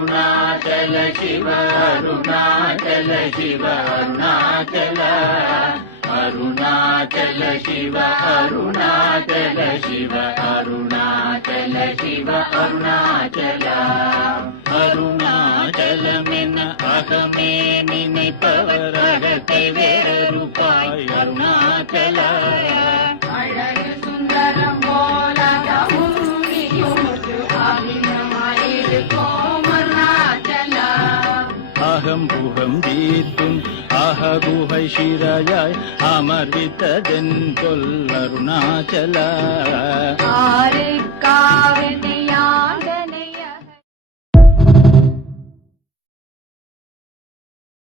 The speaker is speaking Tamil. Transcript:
அருணாச்சல சிவ அருணாச்சல சிவ அருணாச்சல அருணாச்சல சிவ அருணாச்சல சிவ அருணாச்சல சிவ அருணாச்சல அருணாச்சலமென அகமே நினைப்பவர் அகத்தை வேறறுப்பாய் அருணாச்சல அழகு சுந்தரம் போலவும் அபிநமாயிருக்கோம் அருணாச்சலா அகம்புகம் தீர்த்தும் அககுகை சிறையாய் அமர்வித்ததென் கொல் அருணாச்சல ஆருக்கு